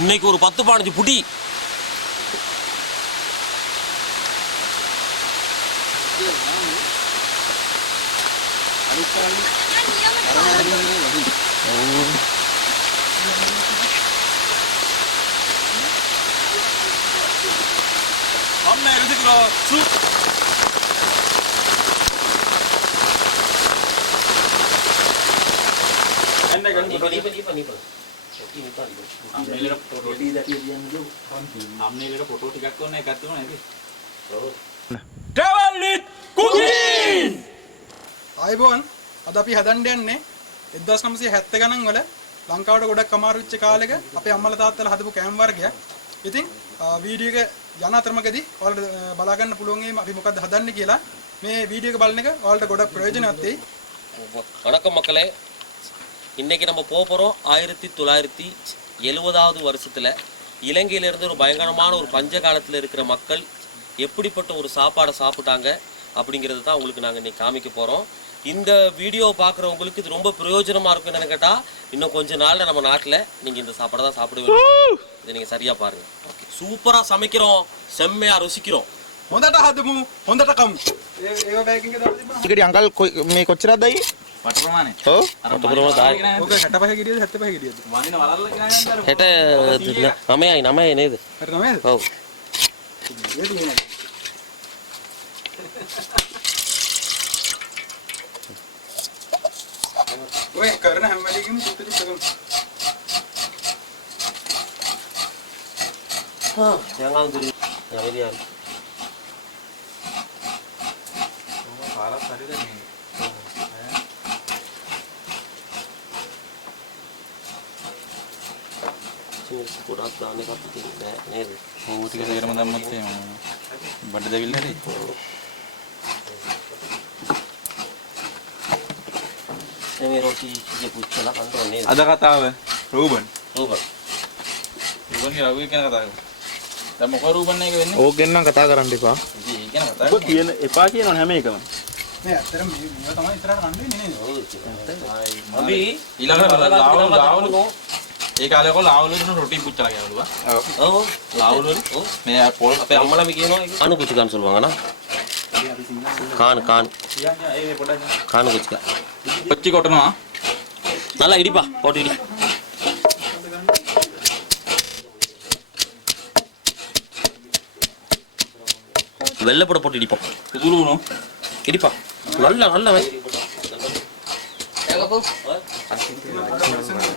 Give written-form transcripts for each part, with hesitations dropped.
இன்னைக்கு ஒரு 10-15 புடி. அம்மா எடுத்துக்கிறோம். ආයුබෝවන් අද අපි හදන්න යන්නේ 1970 ගණන් වල ලංකාවට ගොඩක් අමාරු වෙච්ච කාලෙක අපේ අම්මලා තාත්තලා හදපු කෑම වර්ගයක්. ඉතින් වීඩියෝ එක යන අතරමඟදී ඔයාලට බලා ගන්න පුළුවන් අපි මොකද්ද හදන්නේ කියලා. මේ වීඩියෝ එක බලන එක ඔයාලට ගොඩක් ප්‍රයෝජනවත් වෙයි. வணக்கம் மக்களே, இன்னைக்கு நம்ம போகிறோம் 1970வது வருஷத்தில் இலங்கையிலிருந்து ஒரு பயங்கரமான ஒரு பஞ்ச காலத்தில் இருக்கிற மக்கள் எப்படிப்பட்ட ஒரு சாப்பாடை சாப்பிட்டாங்க அப்படிங்கிறது தான் உங்களுக்கு நாங்கள் இன்றைக்கி காமிக்க போகிறோம். இந்த வீடியோவை பார்க்குறவங்களுக்கு இது ரொம்ப பிரயோஜனமாக இருக்குன்னு கேட்டால் இன்னும் கொஞ்ச நாளில் நம்ம நாட்டில் நீங்கள் இந்த சாப்பாடை தான் சாப்பிடுவீங்க. இதை நீங்கள் சரியாக பாருங்கள். ஓகே, சூப்பராக சமைக்கிறோம், செம்மையாக ருசிக்கிறோம். හොඳට හදමු, හොඳට කමු. ඒව බෑග් එකේ දාලා තිබ්බා. ටිකටි අංකල් මේ කොච්චරද අයි? වට ප්‍රමාණය. ඔව්. ඕක 65 ගෙඩියද 75 ගෙඩියද? වඳින වලල්ල ගානන්තර. හෙට 9යි නේද? හරි නේද? ඔව්. ඒ තියෙනවා. ඔය කරන හැම වෙලෙකම චුට්ට චුට්ට jangan dulu yang ini ya. පාලක් හරිද මේ? ගොඩක් දාන්න එකක් තියෙන්නේ නේද? ඕ ටික සේරම දැම්මත් එහෙම බඩ දෙවිල්ල හරි. මේ රොටි කිය පුච්චලා කන්න නේද? අද කතාව රූබන්. රූබන් රූබන්ගේ රවුවේ කියන කතාව. දැන් මොකද රූබන් එක වෙන්නේ? ඕක ගෙන්නම් කතා කරන්න එපා. ඉතින් ඒ කියන කතාව. ඔබ කියන එපා කියනවා හැම එකම. මේ ඇත්තටම මේවා තමයි ඉස්සරහට කන්න වෙන්නේ නේද? අපි ඊළඟට ලාවුලු ඒ කාලේ කො ලාවුලු වලින් රොටි පුච්චලා කියනවලු බා. ඔව් ලාවුල් වල මේ පොල් අපේ අම්මලා මේ කියනවා කාණු කුචිකාන් சொல்லுவாங்க னா கான் ඒ පොඩක් காணு குச்சிக்கா කොච්චි කොටනවා. நல்லா இடிப்பா போட்டு இடி. வெள்ளைப்பட போட்டு இடிப்போம். පුදුරුණු. இடிப்பா நல்லா நல்லா வை.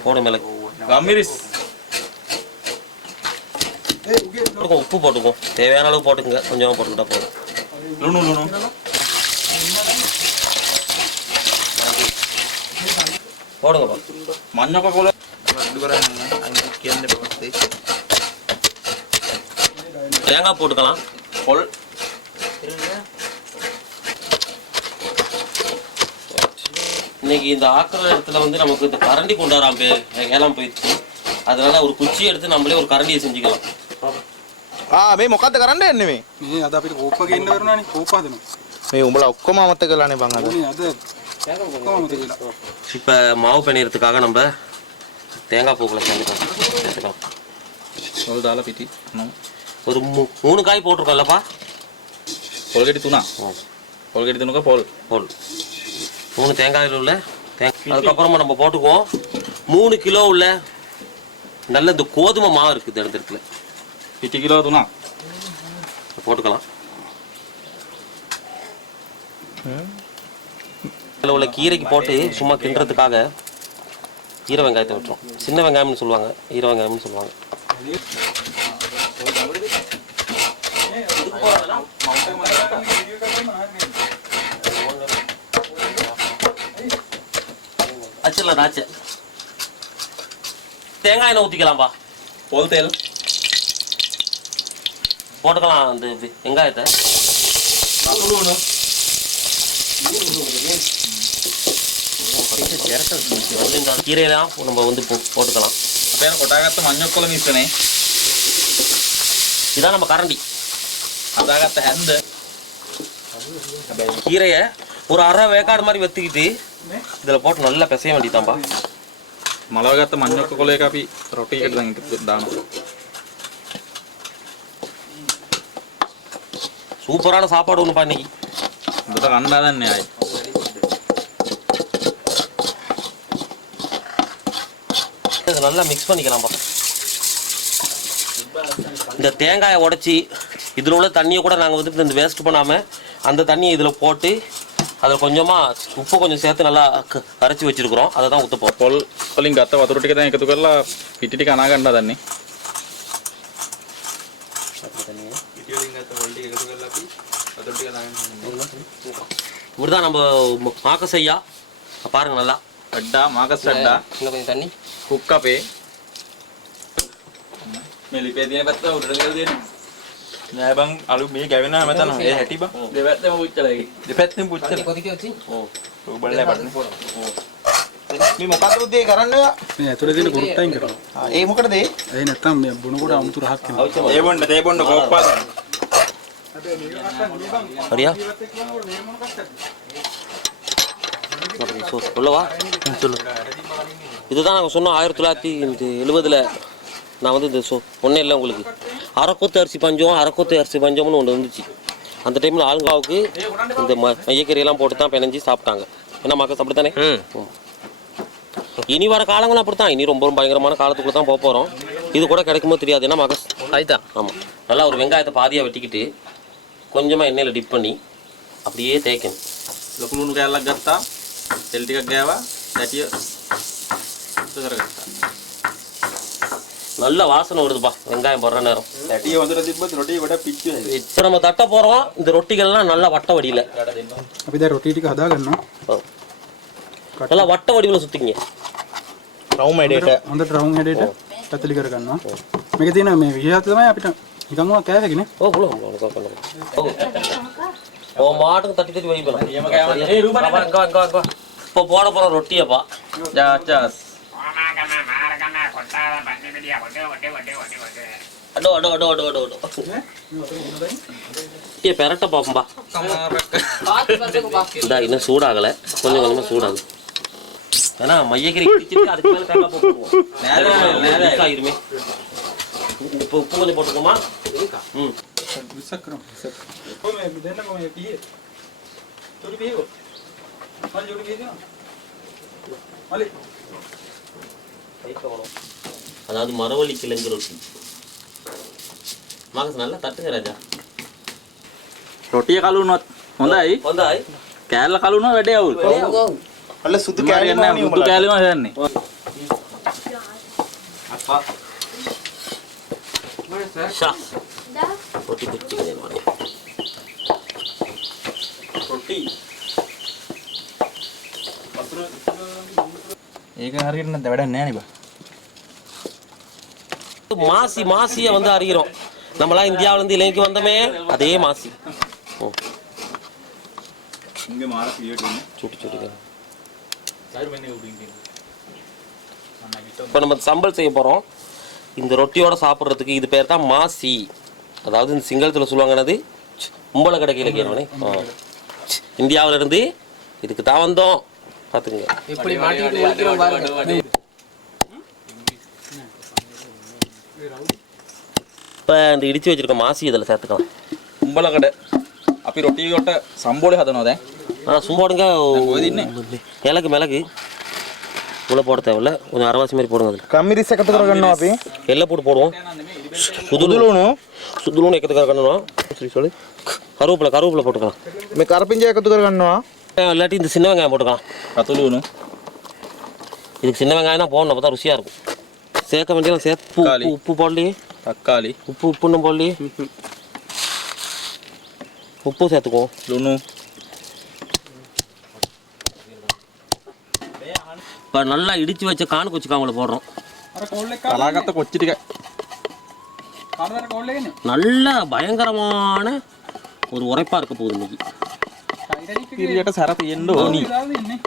போடு மேலே ගම්මිරිස්. ඒ උගේ போட்டுக்கோ, உப்பு போட்டுக்கோ, தேவையான அளவு போட்டுக்கங்க, கொஞ்சமாக போட்டுக்கிட்டா போதும். ලුණු ලුණු. போடுங்கப்பா. මඤ්ඤොක කොළ අඩු කරන්න අංකල් කියන්න එපා. தேங்காய் போட்டுக்கலாம். පොල් இன்னைக்கு இந்த ஆக்கிற இடத்துல வந்து நமக்கு இந்த கரண்டி கொண்டாடாம ஏலாம் போயிடுச்சு. அதனால ஒரு குச்சி எடுத்து நம்மளே ஒரு கரண்டியை செஞ்சுக்கலாம். මේ මොකද්ද කරන්න යන්නේ මේ? මේ අද අපිට කෝප්ප ගේන්න වෙරුණානේ. කෝප්ප හදනවා. මේ උඹලා ඔක්කොම අමතක කළානේ බං අද. ඕනේ අද කොහොමද කියලා. இப்போ மாவு பிணையறதுக்காக நம்ம தேங்காய் பூக்களை சேர்த்துக்கலாம். පොල් දාලා පිටි. ஒரு 3 காய் போட்டிருக்கோம்லப்பா. පොල් ගෙඩි 3ක්. පොල් ගෙඩි 3ක පොල්. போல் 3 தேங்காயில் உள்ள அதுக்கப்புறமா நம்ம போட்டுக்குவோம் 3 கிலோ உள்ள நல்ல இந்த கோதுமை மாவு இருக்குது இந்த இடத்துல පිටි කිලෝ 3ක්. போட்டுக்கலாம். அதில் உள்ள கீரைக்கு போட்டு சும்மா கிண்டுறதுக்காக ஈர வெங்காயத்தை விட்டுரும். சின்ன வெங்காயம்னு சொல்லுவாங்க, ஈர வெங்காயம்னு சொல்லுவாங்க. அச்சல ராச்ச தேங்காய் எண்ணெய் ஊற்றிக்கலாம்ப்பா. පොල් තෙල්. போட்டுக்கலாம் அந்த வெங்காயத்தை. இந்த கீரையெல்லாம் நம்ம வந்து போட்டுக்கலாம். අපේ යන කොටාගත්ත මඤ්ඤොක් කොළ මිශ්‍රණේ. இதான் நம்ம கரண்டி. හදාගත්ත හැන්ද. கீரையை ஒரு அரை வேக்காடு மாதிரி வெத்திக்கிட்டு இதில் போட்டு நல்லா பிசைய வேண்டியதான்பா. මලවගත්ත මඤ්ඤොක්ක කොලයක අපි රොටි එකට දැන් දානවා. சூப்பரான சாப்பாடு ஒன்று பண்ணி හොඳට කන්න හදන්නේ ආයේ. இதை நல்லா மிக்ஸ் பண்ணிக்கலாம்ப்பா. இந்த தேங்காயை உடைச்சி இதில் உள்ள தண்ணியை கூட நாங்கள் வந்துட்டு இந்த வேஸ்ட் பண்ணாமல் அந்த தண்ணியை இதில் போட்டு அதில் கொஞ்சமாக உப்பு கொஞ்சம் சேர்த்து நல்லா கரைச்சி வச்சுருக்குறோம். அதை தான் ஊற்ற போகிறோம். පොල් වලින් ගත්ත වතුර ටික දැන් එකතු කරලා පිටි ටික අනා ගන්න හදන්නේ. இவர் தான் நம்ம மாக்கஸ் ஐயா. பாருங்க நல்லா අඩ්ඩා මාකස් අඩ්ඩා இன்னும் கொஞ்சம் தண்ணி කුක් අපේ මේ ලිපේ තියෙන පැත්ත උඩට ගිහලා දෙන්න. නෑ බං අලු මේ ගැවෙනා මතන ඒ හැටි බං දෙපැත්තම පුච්චලා ඒක දෙපැත්තෙම පුච්චලා கொதிக்க வச்சு ඔය බලලා බලන්න. මේ මොකද්ද උදේ කරන්න ඔයා? මේ ඇතුලේ තියෙන ගුරුට් අයින් කරනවා. ඒ මොකටද ඒ? ඒ නැත්තම් මේ බොනකොට අමුතු රහක් එනවා. තේ බොන්න කෝප්පල් அப்படியா சொல்லவா சொல்லு. இதுதான் நாங்கள் சொன்னோம் 1970 நான் வந்து இந்த ஒன்றும் இல்லை உங்களுக்கு அரைக்கொத்து அரிசி பஞ்சம்னு ஒன்று வந்துச்சு. அந்த டைமில் ஆளுங்காவுக்கு இந்த மையக்கறியெல்லாம் போட்டு தான் பிணைஞ்சி சாப்பிட்டாங்க. என்ன மக்கள் அப்படி தானே? இனி வர காலங்களும் அப்படி தான். இனி ரொம்ப பயங்கரமான காலத்துக்குள்ள தான் போக போகிறோம். இது கூட கிடைக்குமோ தெரியாது. என்ன மக்கள் அதுதான். ஆமாம், நல்லா ஒரு வெங்காயத்தை பாதியாக வெட்டிக்கிட்டு கொஞ்சமாக எண்ணெயில் டிப் பண்ணி அப்படியே தேய்க்கணும். ලොකු ලුණු කෑල්ලක් ගත්තා. තෙල් ටිකක් ගෑවා. දැටිය උතු කරගත්තා. நல்ல வாசனை வருதுப்பா வெங்காயம் போடுற நேரம். දැටිය හොඳට තිබ්බොත් රොටිය ගොඩක් පිච්චු වෙනවා. இப்போ நம்ம தட்ட போகிறோம். இந்த ரொட்டிகள்லாம் நல்லா வட்ட வடியில் අපි දැන් රොටි ටික හදා ගන්නවා. நல்லா வட்ட வடிவில் சுற்றிங்க. රවුම් ඇඩේට හොඳට රවුම් හැඩයට පැතලි කර ගන්නවා. මේකේ තියෙන මේ විහිහත තමයි අපිට නිකන් ඔය කෑවේකනේ. ஓ புள்ள ஓ மாட்டுக்கு தட்டி தட்டி வைப்பேன். இப்போ போட போகிற ரொட்டியப்பா. ජාචාස් அடோ அடோ அடோ அடோ அடோ அடோ ஏ பெரட்ட பாப்பம்பா. இதா இன்னும் சூடாகலை. கொஞ்சம் கொஞ்சமாக சூடாகுது. ஏன்னா மையக்கறி கிடிச்சிட்டு அதுக்கு மேலே தேங்காய் போட்டுருவோம். ஆயிருமே. இப்போ உப்பு கொஞ்சம் போட்டுக்கோமா. ம் විසක්කරමු. කොහොමද මේ දෙන්නකො මේ පීයේ. චුටි පීයෝ. මල් චුටි පීයෝ. මලි. அதாவது மரவள்ளி கிழங்கு ரொட்டி. மாகஸ் நல்லா தட்டுங்க ராஜா. රොටිය කලුනොත් හොඳයි. வந்தாய் කෑල්ල කලුනොත් වැඩේ අවුල්. අල්ල සුදු කෑල්ල කෑලි නෑ නෑ මුතු කෑල්ලම හදන්නේ. அப்பா ஷா ரொட்டி பிடிச்சிக்கிறேன் நான். රොටි ඒක හරියට නැත්නම් වැඩක් නෑ නේ බා. மாசியை வந்து அறிகிறோம். நம்மளாம் இந்தியாவிலேருந்து இலங்கைக்கு வந்தோமே அதே மாசி. ஓ උන්ගේ මාර පියට ඉන්නේ. சுட்டி சுட்டி. සයිඩ් මෙන්න උඩින් තියෙන. இப்போ நம்ம சம்பல் செய்ய போகிறோம். இந்த ரொட்டியோட சாப்பிட்றதுக்கு இது பேர் தான் மாசி. அதாவது இந்த சிங்களத்தில் சொல்லுவாங்க என்னது உம்பளை கடைக்கையில் கேட்கணும். இந்தியாவிலேருந்து இதுக்கு தான் வந்தோம் பார்த்துக்குங்க. இப்படி மாட்டிட்டு ஒழிக்கிறோம் பாருங்க. இப்போ இந்த இடித்து வச்சுருக்க மாசி இதில் சேர்த்துக்கலாம். උඹලකට අපි රොටියට සම්බෝලේ හදනවා දැන්. சும்மா போடுங்க. மிளகு உள்ள போட தேவையில்ல. கொஞ்சம் அரைவாசி மாதிரி போடுங்க. அதில் කම්මිරිස් එකතු කරගන්නවා අපි. எல்லாம் போட்டு போடுவோம். சுதுலூன்னு எக்கத்துக்காக கண்ணணும். சரி சொல்லு. கருவேப்பிலை போட்டுக்கலாம். මේ කරපිංචා එකතු කරගන්නවා. இல்லாட்டி இந்த சின்ன வெங்காயம் போட்டுக்கலாம். කතුළු උණු இதுக்கு சின்ன வெங்காயம் தான் போடணும். அப்போ தான் ருசியாக இருக்கும். சேர்க்க வேண்டியது சேர்த்து உப்பு போடலையே. තක්කාලි உப்புன்னு போடலையே. உப்பு சேர்த்துக்குவோம். ලුණු இப்போ நல்லா இடித்து வச்ச காணு கொச்சிக்காமல போடுறோம். අර කෝල් එක කලාගත්ත කොච්චි ටික කාටද කෝල් එකනේ. நல்ல பயங்கரமான ஒரு உரைப்பாக இருக்க போகுது இன்னைக்கு. ටයිටැනික් එකේ ඉරියට සැර තියෙන්න ඕනි. දාලා ඉන්නේ.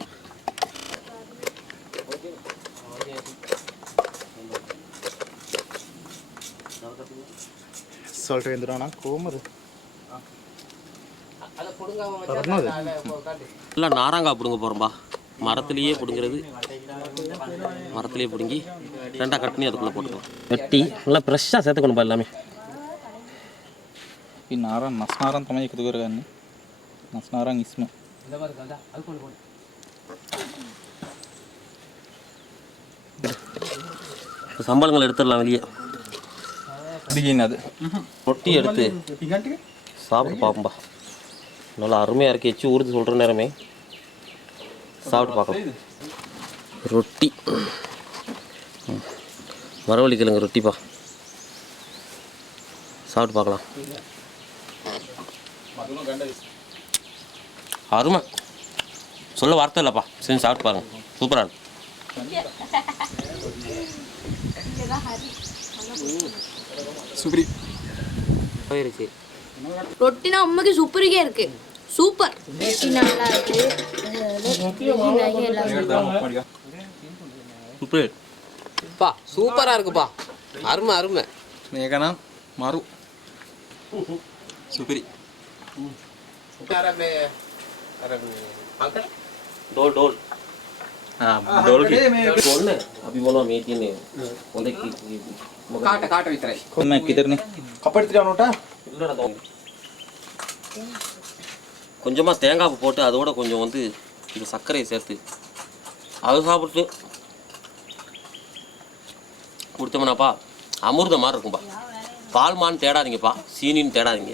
සල්ට් වෙන්දරා නම් කොහමද? அதை கொடுங்காம வச்சா நல்லா நாராங்காய் பிடுங்க போகிறோம்பா. மரத்துலேயே பிடுங்கிறது மரத்துலேயே பிடுங்கி ரெண்டாக கட் பண்ணி அதுக்குள்ளே போட்டுக்கலாம். வெட்டி நல்லா ஃப்ரெஷ்ஷாக சேர்த்துக்கணும்பா எல்லாமே. ಈ ನಸ್ನಾರನ್ ತಮ್ಮ එකතු කරගන්නේ. නස්නාරන් ඉස්ම. சம்பளங்கள் எடுத்துடலாம் வெளியே. දිගින් අද. ரொட்டி எடுத்து சாப்பிட்டு பார்ப்போம்பா. நல்லா அருமையாக இருக்கு. எச்சு ஊறுது சொல்கிற நேரமே சாப்பிட்டு பார்க்கலாம். ரொட்டி மரவள்ளி கிழங்கு ரொட்டிப்பா, சாப்பிட்டு பார்க்கலாம். அருமை, சொல்ல வார்த்தை இல்லைப்பா. சரி சாப்பிட்டு பாருங்க, சூப்பராக இருக்கு. සුපිරි. போயிருச்சு. ரொட்டினா உண்மைக்கு சூப்பரிக்கே இருக்கு. சூப்பர். ரொட்டி நல்லா இருக்கு. சூப்பர் பா சூப்பரா இருக்குப்பா. அருமை அருமை. මේක නම් මරු. සුපිරි. डोल डोल ඩෝල් කි. बोलने अभी बोलो मेथी ने बोले कि කාට කාට විතරයි. කොහොමද කිතරනේ? කපඩිතිර යනට இல்லடா கொஞ்சமாக தேங்காய் போட்டு அதோட கொஞ்சம் வந்து இந்த சர்க்கரையை சேர்த்து அதை சாப்பிட்டு கொடுத்தோம்னாப்பா அமிர்தம் மாதிரி இருக்கும்பா. பால்மான்னு தேடாதீங்கப்பா, சீனின்னு தேடாதீங்க.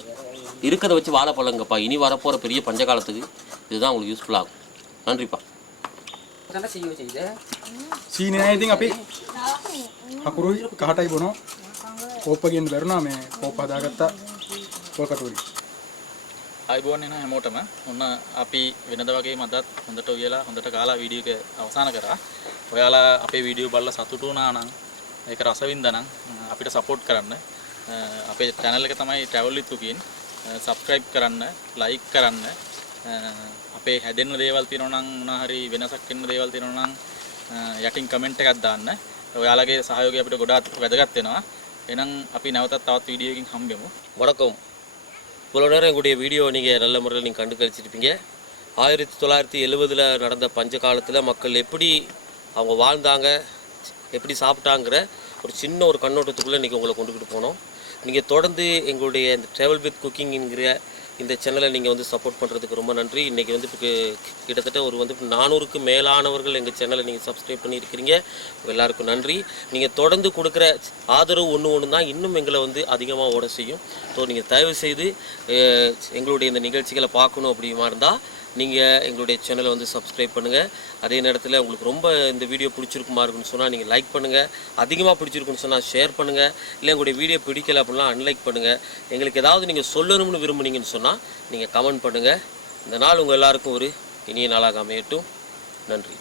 இருக்கிறத வச்சு வாழைப்பழங்கப்பா. இனி வரப்போகிற பெரிய பஞ்சகாலத்துக்கு இதுதான் உங்களுக்கு யூஸ்ஃபுல்லாகும். நன்றிப்பா. සීනි නැහැ. ඉතින් අපි අකුරුයි කහටයි බොනවා. කෝප්ප ගේන්න බැරුණා. මේ කෝප්ප හදාගත්තා පොල් කටුවරි. ආයිබෝන් එන හැමෝටම ඔන්න අපි වෙනද වගේ මදත් හොඳට උයලා හොඳට කාලා වීඩියෝ එක අවසන් කරා. ඔයාලා අපේ වීඩියෝ බලලා සතුටු වුණා නම් ඒක රස වින්දා නම් අපිට සපෝට් කරන්න. අපේ channel එක තමයි travel with cooking. subscribe කරන්න, like කරන්න. අපේ හැදෙන්න දේවල් තියෙනවා නම් මොනවා හරි වෙනසක් වෙන්න දේවල් තියෙනවා නම් යටින් කමෙන්ට් එකක් දාන්න. ඔයාලගේ සහයෝගය අපිට ගොඩාක් වැදගත් වෙනවා. එහෙනම් අපි නැවතත් තවත් වීඩියෝ එකකින් හම්බෙමු. வணக்கம். இவ்வளோ நேரம் எங்களுடைய வீடியோ நீங்கள் நல்ல முறையில் நீங்கள் கண்டு கழிச்சிருப்பீங்க. 1970 நடந்த பஞ்ச காலத்தில் மக்கள் எப்படி அவங்க வாழ்ந்தாங்க, எப்படி சாப்பிட்டாங்கிற ஒரு சின்ன ஒரு கண்ணோட்டத்துக்குள்ளே இன்றைக்கி உங்களை கொண்டுக்கிட்டு போனோம். நீங்கள் தொடர்ந்து எங்களுடைய இந்த ட்ராவல் வித் குக்கிங்கிற இந்த சேனலை நீங்கள் வந்து சப்போர்ட் பண்ணுறதுக்கு ரொம்ப நன்றி. இன்றைக்கி வந்து கிட்டத்தட்ட ஒரு வந்து 400க்கு மேலானவர்கள் எங்கள் சேனலை நீங்கள் சப்ஸ்கிரைப் பண்ணியிருக்கிறீங்க. எல்லாருக்கும் நன்றி. நீங்கள் தொடர்ந்து கொடுக்குற ஆதரவு ஒன்று தான் இன்னும் எங்களை வந்து அதிகமாக ஓட செய்யும். ஸோ நீங்கள் தயவு செய்து எங்களுடைய இந்த நிகழ்ச்சிகளை பார்க்கணும் அப்படிமா இருந்தால் நீங்கள் எங்களுடைய சேனலை வந்து சப்ஸ்கிரைப் பண்ணுங்கள். அதே நேரத்தில் உங்களுக்கு ரொம்ப இந்த வீடியோ பிடிச்சிருக்குமா இருக்குன்னு சொன்னால் நீங்கள் லைக் பண்ணுங்கள். அதிகமாக பிடிச்சிருக்குன்னு சொன்னால் ஷேர் பண்ணுங்கள். இல்லை எங்களுடைய வீடியோ பிடிக்கலை அப்படின்னா அன்லைக் பண்ணுங்கள். எங்களுக்கு ஏதாவது நீங்கள் சொல்லணும்னு விரும்புனீங்கன்னு சொன்னால் நீங்கள் கமெண்ட் பண்ணுங்கள். இந்த நாள் உங்கள் எல்லாருக்கும் ஒரு இனிய நாளாக அமையட்டும். நன்றி.